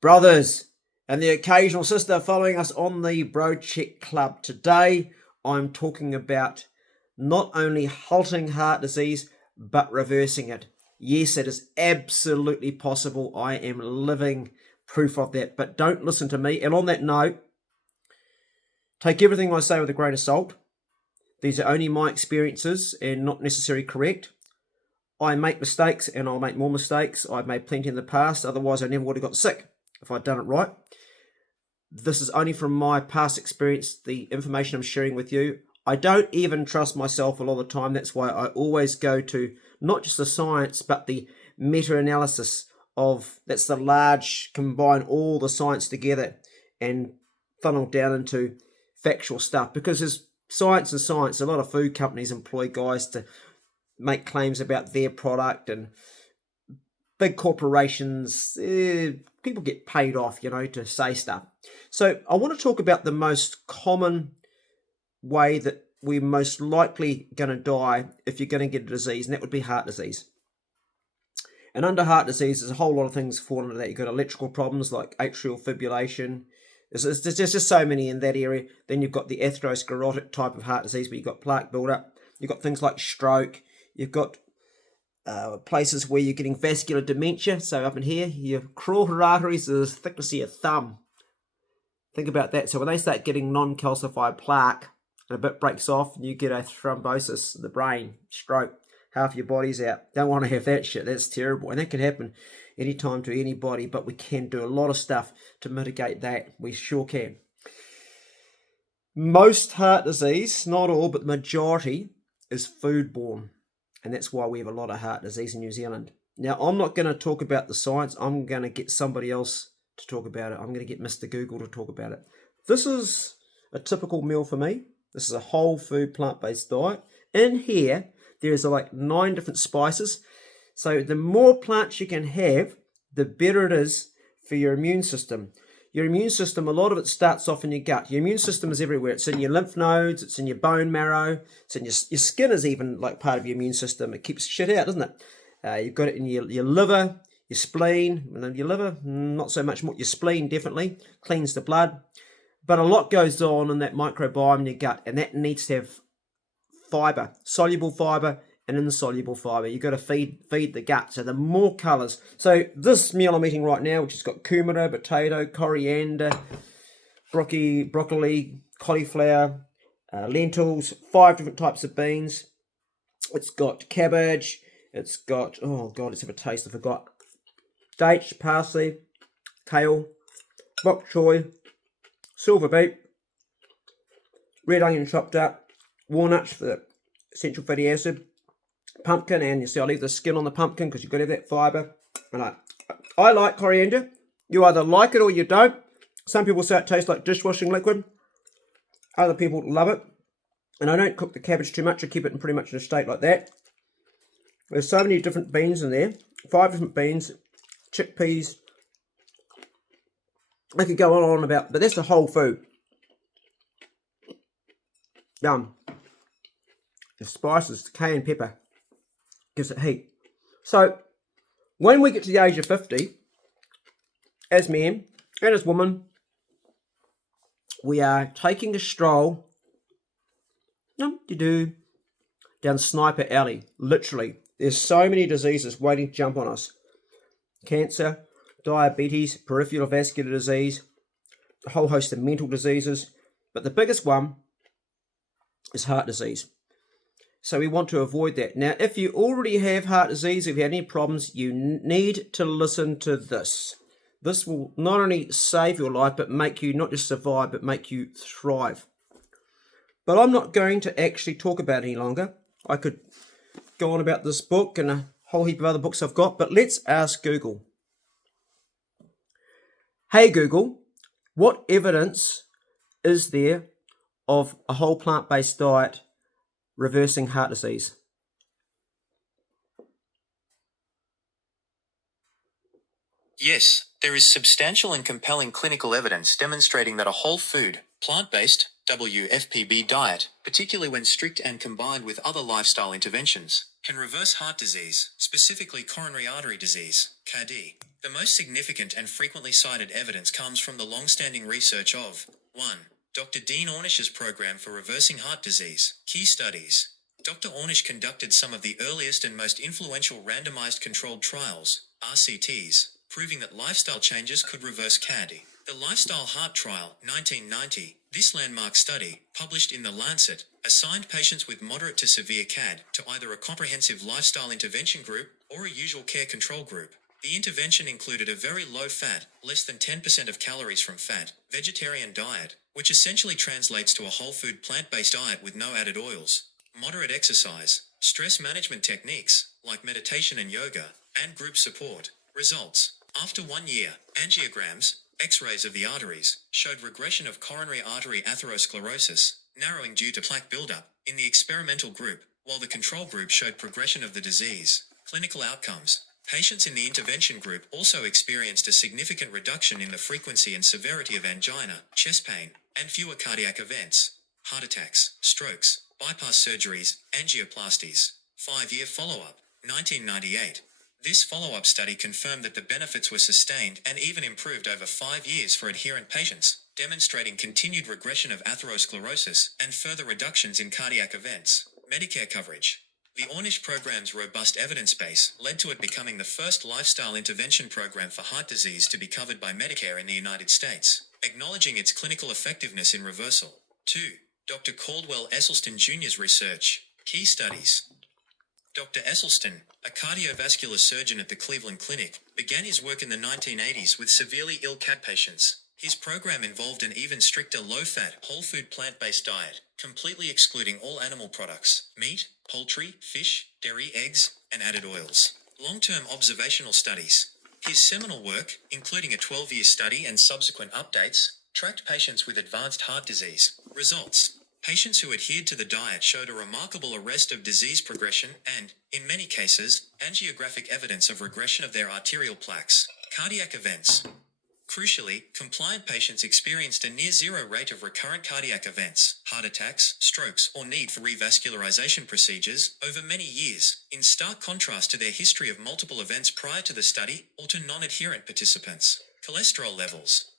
Brothers and the occasional sister following us on the Bro Check Club. Today, I'm talking about not only halting heart disease, but reversing it. Yes, it is absolutely possible. I am living proof of that. But don't listen to me. And on that note, take everything I say with a grain of salt. These are only my experiences and not necessarily correct. I make mistakes and I'll make more mistakes. I've made plenty in the past. Otherwise, I never would have got sick if I'd done it right. This is only from my past experience, the information I'm sharing with you. I don't even trust myself a lot of the time. That's why I always go to not just the science, but the meta-analysis of, that's the large, combine all the science together and funnel down into factual stuff. Because there's science and science. A lot of food companies employ guys to make claims about their product, and big corporations, people get paid off, to say stuff. So I want to talk about the most common way that we're most likely going to die if you're going to get a disease, and that would be heart disease. And under heart disease, there's a whole lot of things fall into that. You've got electrical problems like atrial fibrillation. There's just so many in that area. Then you've got the atherosclerotic type of heart disease where you've got plaque buildup. You've got things like stroke. You've got places where you're getting vascular dementia. So up in here, your carotid arteries are the thickness of your thumb. Think about that. So when they start getting non-calcified plaque and a bit breaks off, you get a thrombosis in the brain, stroke, half your body's out. Don't want to have that shit. That's terrible. And that can happen anytime to anybody, but we can do a lot of stuff to mitigate that. We sure can. Most heart disease, not all, but the majority, is foodborne. And that's why we have a lot of heart disease in New Zealand. Now, I'm not going to talk about the science. I'm going to get somebody else to talk about it. I'm going to get Mr. Google to talk about it. This is a typical meal for me. This is a whole food, plant-based diet. In here, there's like 9 different spices. So the more plants you can have, the better it is for your immune system. Your immune system, a lot of it starts off in your gut. Your immune system is everywhere. It's in your lymph nodes, it's in your bone marrow, it's in your skin is even like part of your immune system. It keeps shit out, doesn't it? You've got it in your liver, your spleen. And your liver, not so much more. Your spleen definitely cleans the blood. But a lot goes on in that microbiome in your gut, and that needs to have fiber, soluble fiber and insoluble fiber. You've got to feed the gut. So the more colours. So this meal I'm eating right now, which has got kumara, potato, coriander, broccoli, cauliflower, lentils, 5 different types of beans. It's got cabbage. It's got, oh God, let's have a taste. I forgot. Dates, parsley, kale, bok choy, silver beet, red onion chopped up, walnuts for the essential fatty acid, pumpkin, and you see I leave the skin on the pumpkin because you've got to have that fibre. And I like coriander. You either like it or you don't. Some people say it tastes like dishwashing liquid. Other people love it. And I don't cook the cabbage too much. I keep it in pretty much in a state like that. There's so many different beans in there. 5 different beans, chickpeas. I could go on and about, but that's the whole food. Yum. The spices, the cayenne pepper, gives it heat. So, when we get to the age of 50, as men and as women, we are taking a stroll, down Sniper Alley, literally. There's so many diseases waiting to jump on us. Cancer, diabetes, peripheral vascular disease, a whole host of mental diseases. But the biggest one is heart disease. So we want to avoid that. Now, if you already have heart disease, if you have any problems, you need to listen to this. This will not only save your life, but make you not just survive, but make you thrive. But I'm not going to actually talk about it any longer. I could go on about this book and a whole heap of other books I've got, but let's ask Google. Hey Google, what evidence is there of a whole plant-based diet reversing heart disease? Yes, there is substantial and compelling clinical evidence demonstrating that a whole food, plant-based WFPB diet, particularly when strict and combined with other lifestyle interventions, can reverse heart disease, specifically coronary artery disease, CAD. The most significant and frequently cited evidence comes from the long-standing research of 1. Dr. Dean Ornish's program for reversing heart disease. Key studies. Dr. Ornish conducted some of the earliest and most influential randomized controlled trials, RCTs, proving that lifestyle changes could reverse CAD. The Lifestyle Heart Trial, 1990, this landmark study, published in The Lancet, assigned patients with moderate to severe CAD to either a comprehensive lifestyle intervention group or a usual care control group. The intervention included a very low-fat, less than 10% of calories from fat, vegetarian diet, which essentially translates to a whole food plant-based diet with no added oils, moderate exercise, stress management techniques, like meditation and yoga, and group support. Results. After 1 year, angiograms, X-rays of the arteries, showed regression of coronary artery atherosclerosis, narrowing due to plaque buildup, in the experimental group, while the control group showed progression of the disease. Clinical outcomes. Patients in the intervention group also experienced a significant reduction in the frequency and severity of angina, chest pain, and fewer cardiac events, heart attacks, strokes, bypass surgeries, angioplasties. 5-year follow-up, 1998. This follow-up study confirmed that the benefits were sustained and even improved over 5 years for adherent patients, demonstrating continued regression of atherosclerosis and further reductions in cardiac events. Medicare coverage. The Ornish program's robust evidence base led to it becoming the first lifestyle intervention program for heart disease to be covered by Medicare in the United States, acknowledging its clinical effectiveness in reversal. 2. Dr. Caldwell Esselstyn Jr.'s research. Key studies. Dr. Esselstyn, a cardiovascular surgeon at the Cleveland Clinic, began his work in the 1980s with severely ill CAD patients. His program involved an even stricter low-fat, whole-food plant-based diet, completely excluding all animal products, meat, poultry, fish, dairy, eggs, and added oils. Long-term observational studies. His seminal work, including a 12-year study and subsequent updates, tracked patients with advanced heart disease. Results. Patients who adhered to the diet showed a remarkable arrest of disease progression and, in many cases, angiographic evidence of regression of their arterial plaques. Cardiac events. Crucially, compliant patients experienced a near zero rate of recurrent cardiac events, heart attacks, strokes, or need for revascularization procedures over many years, in stark contrast to their history of multiple events prior to the study or to non-adherent participants. Cholesterol levels.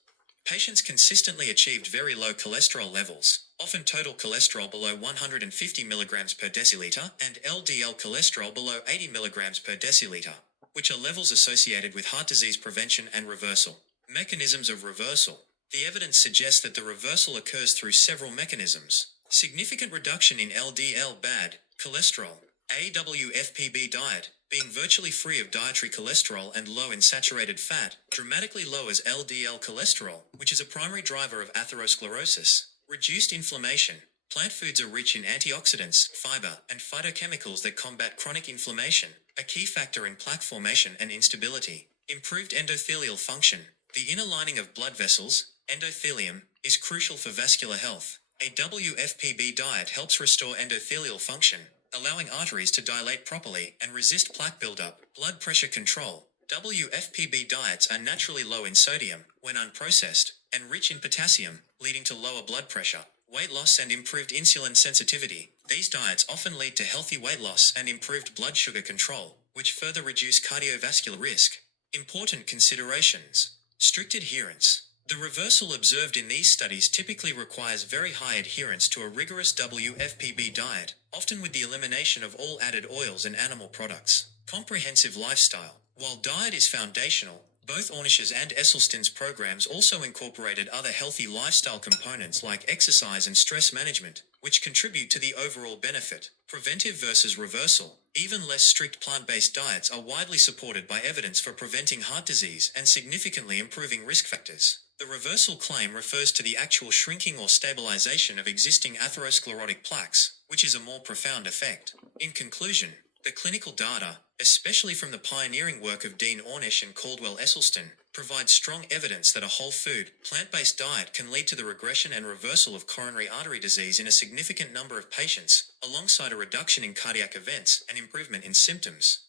Patients consistently achieved very low cholesterol levels, often total cholesterol below 150 mg per deciliter and LDL cholesterol below 80 mg per deciliter, which are levels associated with heart disease prevention and reversal. Mechanisms of reversal. The evidence suggests that the reversal occurs through several mechanisms. Significant reduction in LDL bad cholesterol. AWFPB diet, being virtually free of dietary cholesterol and low in saturated fat, dramatically lowers LDL cholesterol, which is a primary driver of atherosclerosis. Reduced inflammation. Plant foods are rich in antioxidants, fiber, and phytochemicals that combat chronic inflammation, a key factor in plaque formation and instability. Improved endothelial function. The inner lining of blood vessels, endothelium, is crucial for vascular health. A WFPB diet helps restore endothelial function, allowing arteries to dilate properly and resist plaque buildup. Blood pressure control. WFPB diets are naturally low in sodium, when unprocessed, and rich in potassium, leading to lower blood pressure, weight loss and improved insulin sensitivity. These diets often lead to healthy weight loss and improved blood sugar control, which further reduce cardiovascular risk. Important considerations. Strict adherence. The reversal observed in these studies typically requires very high adherence to a rigorous WFPB diet, often with the elimination of all added oils and animal products. Comprehensive lifestyle. While diet is foundational, both Ornish's and Esselstyn's programs also incorporated other healthy lifestyle components like exercise and stress management, which contribute to the overall benefit. Preventive versus reversal. Even less strict plant-based diets are widely supported by evidence for preventing heart disease and significantly improving risk factors. The reversal claim refers to the actual shrinking or stabilization of existing atherosclerotic plaques, which is a more profound effect. In conclusion, the clinical data, especially from the pioneering work of Dean Ornish and Caldwell Esselstyn, provides strong evidence that a whole food, plant-based diet can lead to the regression and reversal of coronary artery disease in a significant number of patients, alongside a reduction in cardiac events and improvement in symptoms.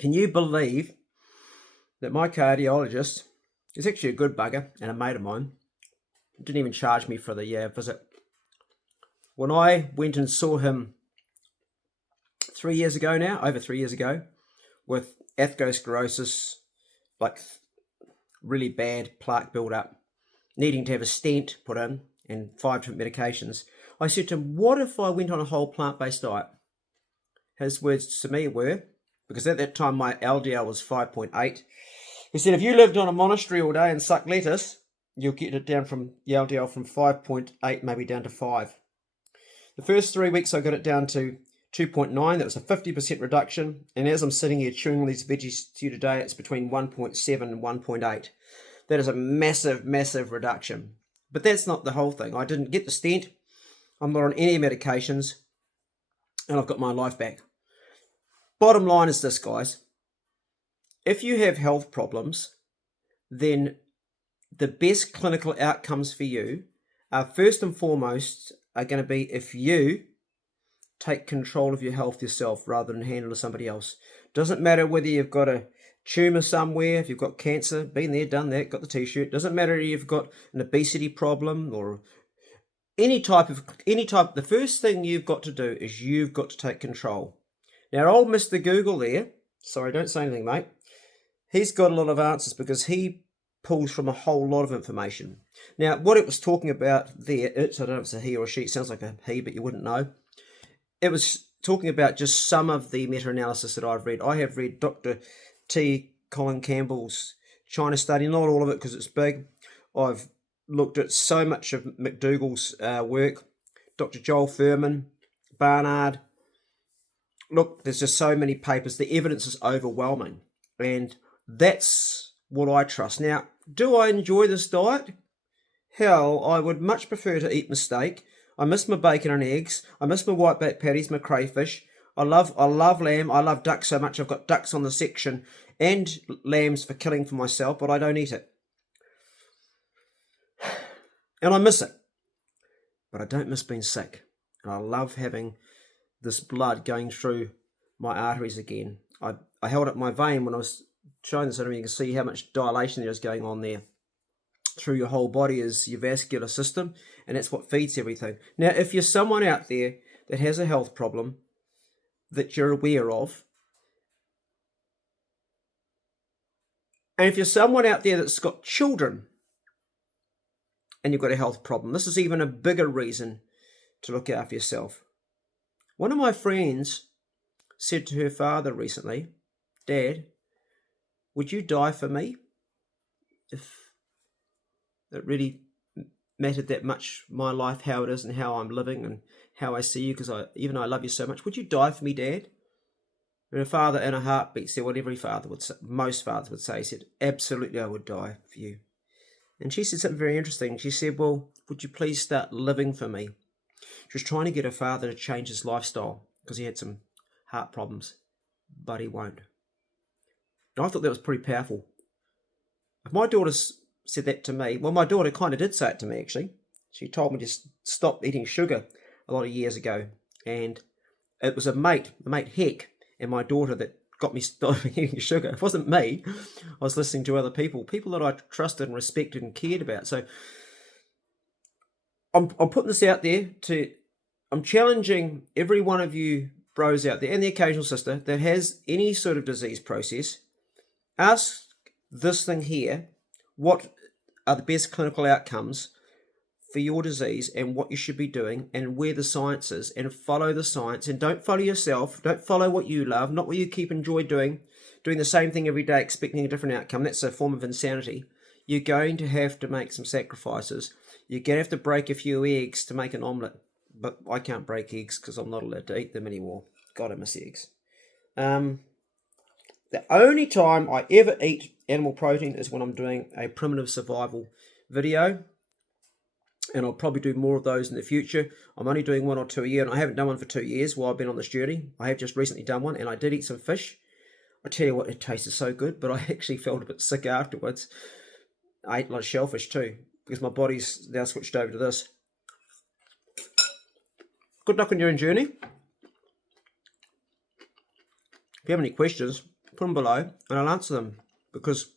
Can you believe that my cardiologist is actually a good bugger and a mate of mine? Didn't even charge me for the visit. When I went and saw him 3 years ago now, over 3 years ago, with atherosclerosis, like really bad plaque build-up, needing to have a stent put in and 5 different medications, I said to him, what if I went on a whole plant-based diet? His words to me were, because at that time my LDL was 5.8, he said, if you lived on a monastery all day and sucked lettuce, you'll get it down from the LDL from 5.8 maybe down to 5. The first 3 weeks I got it down to 2.9. That was a 50% reduction. And as I'm sitting here chewing these veggies to you today, it's between 1.7 and 1.8. That is a massive, massive reduction. But that's not the whole thing. I didn't get the stent. I'm not on any medications. And I've got my life back. Bottom line is this, guys. If you have health problems, then the best clinical outcomes for you are first and foremost are going to be if you take control of your health yourself rather than hand it to somebody else. Doesn't matter whether you've got a tumour somewhere, if you've got cancer, been there, done that, got the t-shirt. Doesn't matter if you've got an obesity problem or any type. The first thing you've got to do is you've got to take control. Now, old Mr. Google there, sorry, don't say anything, mate. He's got a lot of answers because he pulls from a whole lot of information. Now, what it was talking about there, I don't know if it's a he or a she, it sounds like a he, but you wouldn't know. It was talking about just some of the meta-analysis that I've read. I have read Dr. T. Colin Campbell's China study, not all of it because it's big. I've looked at so much of McDougall's work, Dr. Joel Furman, Barnard. Look, there's just so many papers. The evidence is overwhelming. And that's what I trust. Now, do I enjoy this diet? Hell, I would much prefer to eat my steak. I miss my bacon and eggs. I miss my whiteback patties, my crayfish. I love lamb. I love duck so much. I've got ducks on the section and lambs for killing for myself, but I don't eat it. And I miss it. But I don't miss being sick. And I love having this blood going through my arteries again. I held up my vein when I was showing this. I don't know if you can see how much dilation there is going on there. Through your whole body is your vascular system, and that's what feeds everything. Now, if you're someone out there that has a health problem that you're aware of, and if you're someone out there that's got children and you've got a health problem, this is even a bigger reason to look after yourself. One of my friends said to her father recently, Dad, would you die for me? If it really mattered that much, my life, how it is and how I'm living and how I see you, because I love you so much. Would you die for me, Dad? And a father in a heartbeat said what every father would say, most fathers would say. He said, absolutely, I would die for you. And she said something very interesting. She said, well, would you please start living for me? She was trying to get her father to change his lifestyle because he had some heart problems, but he won't. And I thought that was pretty powerful. If my daughter said that to me, well, my daughter kind of did say it to me, actually. She told me to stop eating sugar a lot of years ago. And it was a mate Heck, and my daughter that got me stopping eating sugar. It wasn't me. I was listening to other people that I trusted and respected and cared about. So I'm putting this out there I'm challenging every one of you bros out there and the occasional sister that has any sort of disease process. Ask this thing here, what are the best clinical outcomes for your disease and what you should be doing and where the science is, and follow the science, and don't follow yourself. Don't follow what you love, not what you enjoy doing the same thing every day expecting a different outcome. That's a form of insanity. You're going to have to make some sacrifices. You're going to have to break a few eggs to make an omelette. But I can't break eggs because I'm not allowed to eat them anymore. God, I miss eggs. The only time I ever eat animal protein is when I'm doing a primitive survival video. And I'll probably do more of those in the future. I'm only doing 1 or 2 a year, and I haven't done one for 2 years while I've been on this journey. I have just recently done one, and I did eat some fish. I tell you what, it tasted so good, but I actually felt a bit sick afterwards. I ate a lot of shellfish too, because my body's now switched over to this. Good luck on your journey. If you have any questions, put them below and I'll answer them, because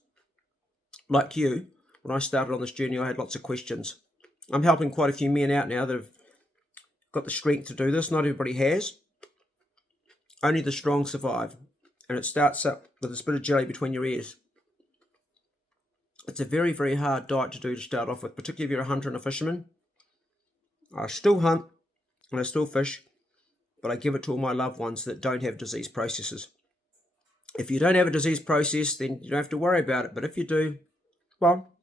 like you, when I started on this journey, I had lots of questions. I'm helping quite a few men out now that have got the strength to do this. Not everybody has. Only the strong survive. And it starts up with a bit of jelly between your ears. It's a very, very hard diet to do to start off with, particularly if you're a hunter and a fisherman. I still hunt and I still fish, but I give it to all my loved ones that don't have disease processes. If you don't have a disease process, then you don't have to worry about it. But if you do, well,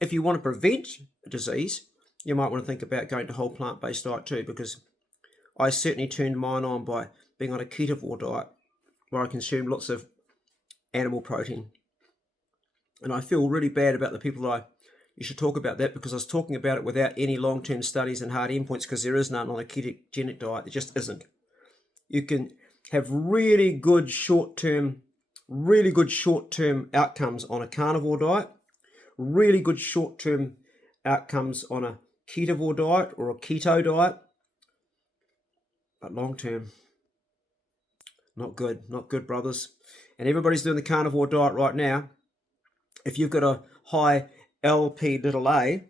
if you want to prevent a disease, you might want to think about going to whole plant-based diet too, because I certainly turned mine on by being on a carnivore diet where I consumed lots of animal protein. And I feel really bad about the people that you should talk about that, because I was talking about it without any long-term studies and hard endpoints, because there is none on a ketogenic diet. There just isn't. You can have really good short-term outcomes on a carnivore diet, really good short-term outcomes on a carnivore diet or a keto diet, but long-term, not good, brothers. And everybody's doing the carnivore diet right now. If you've got a high Lp(a),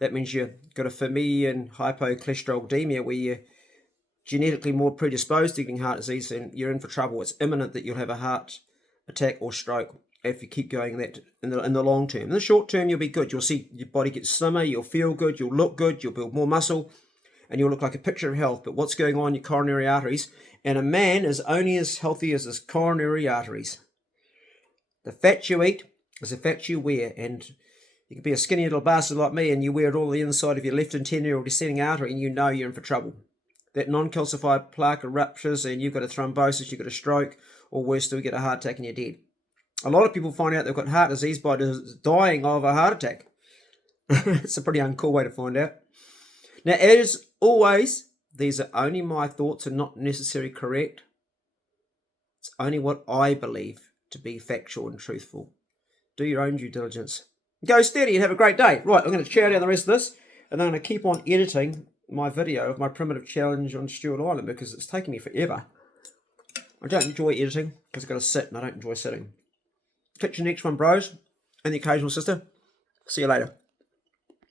that means you've got a familial hypercholesterolemia, where you're genetically more predisposed to getting heart disease, and you're in for trouble. It's imminent that you'll have a heart attack or stroke if you keep going that in the long term. In the short term, you'll be good. You'll see your body get slimmer, you'll feel good, you'll look good, you'll build more muscle, and you'll look like a picture of health. But what's going on in your coronary arteries? And a man is only as healthy as his coronary arteries. The fat you eat is the fat you wear, and you can be a skinny little bastard like me and you wear it all on the inside of your left anterior descending artery, and you know you're in for trouble. That non-calcified plaque ruptures and you've got a thrombosis, you've got a stroke, or worse still, you get a heart attack and you're dead. A lot of people find out they've got heart disease by dying of a heart attack. It's a pretty uncool way to find out. Now, as always, these are only my thoughts and not necessarily correct. It's only what I believe to be factual and truthful. Do your own due diligence. Go steady and have a great day. Right, I'm going to chow down the rest of this, and I'm going to keep on editing my video of my primitive challenge on Stewart Island, because it's taking me forever. I don't enjoy editing because I've got to sit, and I don't enjoy sitting. Catch you next one, bros, and the occasional sister. See you later.